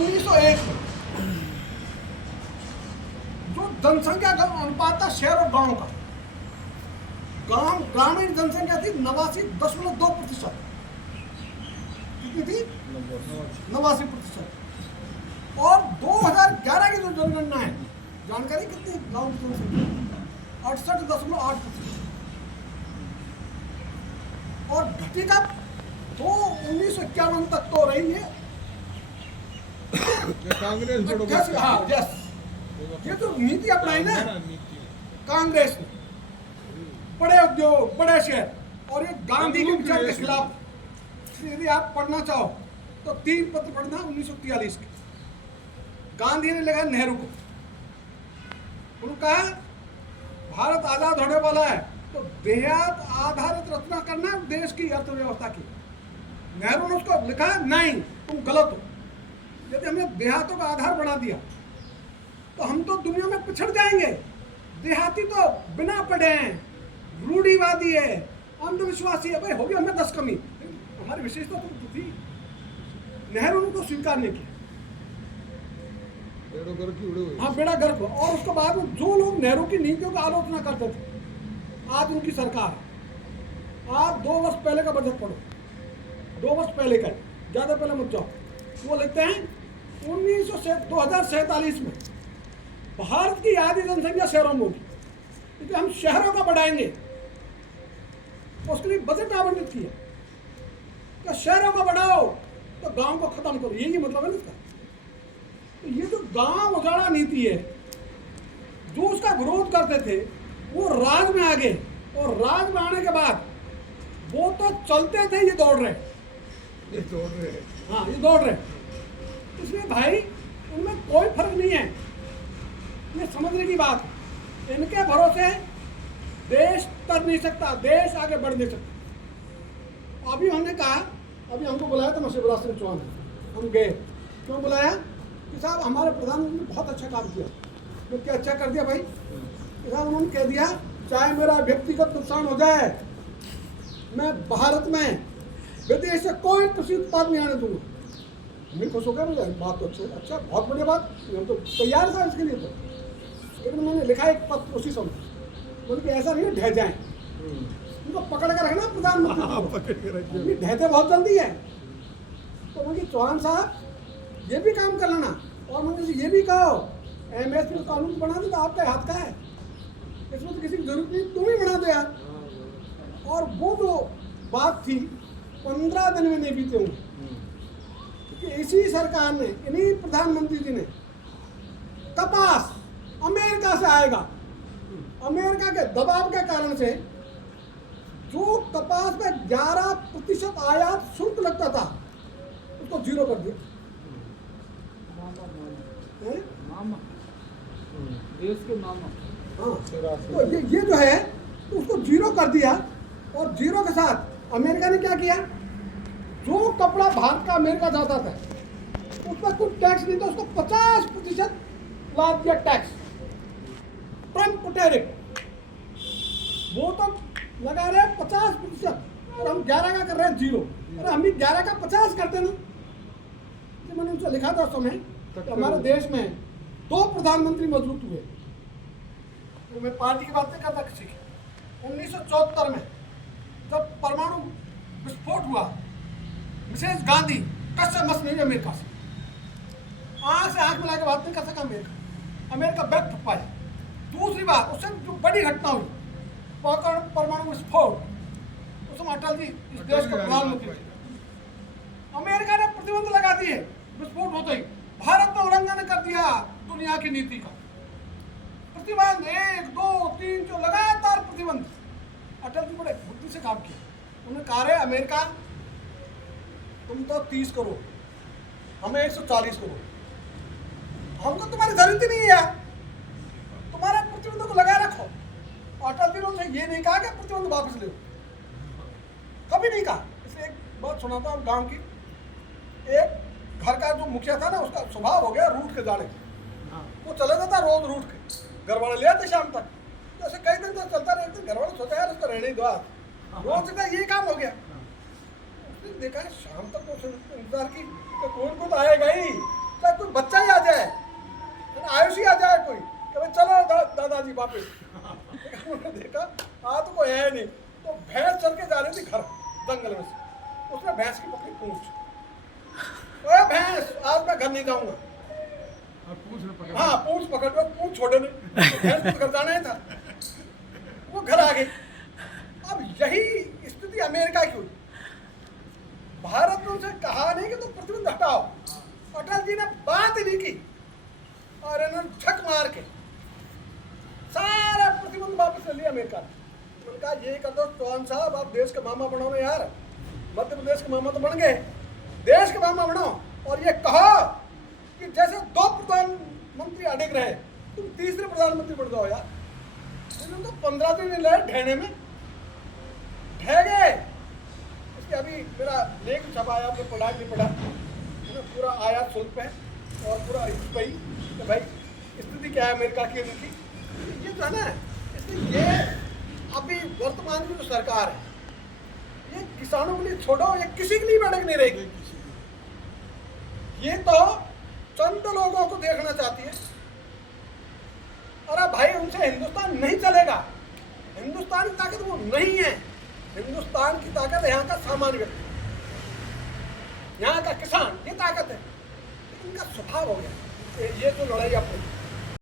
1901 में जो जनसंख्या का अनुपात था शहर और गांव का, ग्रामीण जनसंख्या थी 89.2%। कितनी थी? 89%। और 2011 की जो जनगणना है, जानकारी कितनी गांव की जनसंख्या 68.8%। और घटी का तो 1951 तक तो रही है कांग्रेस। हाँ यस, ये जो नीति अपनाई ना कांग्रेस ने, बड़े उद्योग, बड़े शहर और ये गांधी के विचार के खिलाफ। यदि आप पढ़ना चाहो तो 3 पत्र पढ़ना 1943 के। गांधी ने लगा नेहरू को, उन्होंने कहा भारत आजाद होने वाला है तो देहात आधारित रचना करना है देश की अर्थव्यवस्था की। नेहरू ने उसको लिखा नहीं, तुम गलत हो। यदि हमने देहातों का आधार बना दिया तो हम तो दुनिया में पिछड़ जाएंगे। देहाती तो बिना पढ़े हैं, रूढ़िवादी है, अंधविश्वासी है। भाई होगी हमें 10 कमी, हमारी विशेषता तो थी। नेहरू ने तो स्वीकार नहीं किया। हाँ, बेड़ा गर्क हुआ। और उसके बाद में जो लोग नेहरू की नीतियों का आलोचना करते थे, आज उनकी सरकार। आप 2 वर्ष पहले का बजट पढ़ो, 2 वर्ष पहले का, ज्यादा पहले मत जाओ। वो लिखते हैं 2047 में भारत की आधी जनसंख्या शहरों में होगी, क्योंकि हम शहरों का बढ़ाएंगे। उसके लिए बजट आवंटित किया कि शहरों को बढ़ाओ तो गांव को खत्म करो। यही मतलब है ना इसका। तो ये जो गांव उजाड़ा नीति है, जो उसका विरोध करते थे वो राज में आ गए, और राज में आने के बाद वो तो चलते थे, ये दौड़ रहे। हाँ, ये दौड़ रहे। इसलिए भाई उनमें कोई फर्क नहीं है, ये समझने की बात है। इनके भरोसे देश तर नहीं सकता, देश आगे बढ़ नहीं सकता। अभी हमने कहा, अभी हमको बुलाया था शिवराज सिंह चौहान, हम गए। क्यों बुलाया? कि साहब हमारे प्रधानमंत्री ने बहुत अच्छा काम किया। तो क्या अच्छा कर दिया भाई? कि साहब उन्होंने कह दिया चाहे मेरा व्यक्तिगत नुकसान हो जाए, मैं भारत में विदेश से कोई कृषि उत्पाद नहीं आने दूंगा। हमें खुश हो गया, मुझे बात तो अच्छा, बहुत बढ़िया बात, हम तो तैयार था इसके लिए। तो लेकिन मैंने लिखा एक पत्र उसी समय, बोले कि ऐसा नहीं ढह जाए, उनको पकड़ कर रखना प्रधानमंत्री, ढहते बहुत जल्दी है। तो मुझे चौहान साहब ये भी काम कर लेना, और मुझे ये भी कहो एमएसपी में कानून बना दो तो आपका हाथ का है, इसमें तो किसी की जरूरत नहीं, तुम ही बना दो यार। और वो जो बात थी 15 दिन में नहीं बीते होंगे, क्योंकि इसी सरकार ने, इन्हीं प्रधानमंत्री जी ने कपास अमेरिका से आएगा, अमेरिका के दबाव के कारण से जो कपास में 11% आयात शुल्क लगता था उसको 0 कर दिया। देश के मामा। हाँ, तो ये जो है तो उसको 0 कर दिया। और 0 के साथ अमेरिका ने क्या किया, जो कपड़ा भारत का अमेरिका जाता था उसमें कुछ टैक्स नहीं था, उसको 50% लाद दिया टैक्स, ट्रम्प टैरिफ। वो तो लगा रहे 50% और हम 11 का कर रहे हैं 0। अरे हम भी 11 का 50 करते ना। तो मैंने उनसे लिखा था उस समय, तो हमारे देश में 2 प्रधानमंत्री मजबूत हुए। तो मैं पार्टी की बात नहीं करता किसी की। 1974 में जब परमाणु विस्फोट हुआ, मिसेस गांधी कस से मस नहीं अमेरिका से, आँख से आँख मिला के बात नहीं कर सका अमेरिका, अमेरिका बैक ठुक पाया। दूसरी बात, उससे जो बड़ी घटना हुई परमाणु विस्फोट, उस समय अटल जी इस देश के प्रधानमंत्री थे। अमेरिका ने प्रतिबंध लगा दिए विस्फोट होते ही। भारत ने उल्लंघन कर दिया दुनिया की नीति का। प्रतिबंध 1, 2, 3 जो लगातार प्रतिबंध। अटल जी बड़े बुद्धि से काम किया। उन्होंने कहा रे अमेरिका, तुम तो 30 करो, हमें 140 करो, हमको तुम्हारी जरूरत ही नहीं है, तुम्हारे प्रतिबंध को लगाए रखो। अटल जी ने उनसे ये नहीं कहा कि प्रतिबंध वापस ले, कभी नहीं कहा। इसे एक बात सुनाता हूँ गांव की। एक घर का जो मुखिया था ना, उसका स्वभाव हो गया रूठ के जाने। वो चला जाता रोज रूठ के, घर वाले ले आते शाम तक। तो ऐसे कई दिन तक चलता रहे। घर वाले सोचा यार इसको रहने ही दो, रोज का यही काम हो गया। उसने देखा शाम तक तो इंतजार की, तो कौन कौन आएगा ही, घर नहीं जाऊंगा। और पूछ लो पकड़। हाँ, पूछ पकड़ लो, पूछ छोड़ो नहीं, घर जाना ही था, वो घर आ गई। अब यही स्थिति अमेरिका की हुई। भारत ने उनसे कहा नहीं कि तुम प्रतिबंध हटाओ, अटल जी ने बात ही नहीं की और इन्होंने झक मार के सारा प्रतिबंध वापस ले लिया अमेरिका ने। उन्होंने कहा ये कर दो चौहान साहब, आप देश के मामा बनाओ ना यार, मध्य प्रदेश के मामा तो बन गए, देश के मामा बनाओ और ये कहो कि जैसे 2 प्रधानमंत्री अड़िग रहे तुम तीसरे प्रधानमंत्री बन जाओ यार। इन्होंने तो 15 दिन ले ढहने में ढह गए। इसके अभी मेरा लेख छपा है, आपने पढ़ा नहीं पढ़ा, पूरा आया शुल्क पे और पूरा इस पे ही तो भाई स्थिति क्या है अमेरिका की उनकी। ये जो है ना, इसलिए ये अभी वर्तमान की जो सरकार है ये किसानों के लिए छोड़ो, ये किसी के लिए बैठक नहीं रहेगी। ये तो चंद लोगों को देखना चाहती है। अरे भाई उनसे हिंदुस्तान नहीं चलेगा, हिंदुस्तान की ताकत वो नहीं है। हिंदुस्तान की ताकत यहाँ का सामान्य व्यक्ति, यहाँ का किसान, ये ताकत है। इनका स्वभाव हो गया ये जो लड़ाई अपनी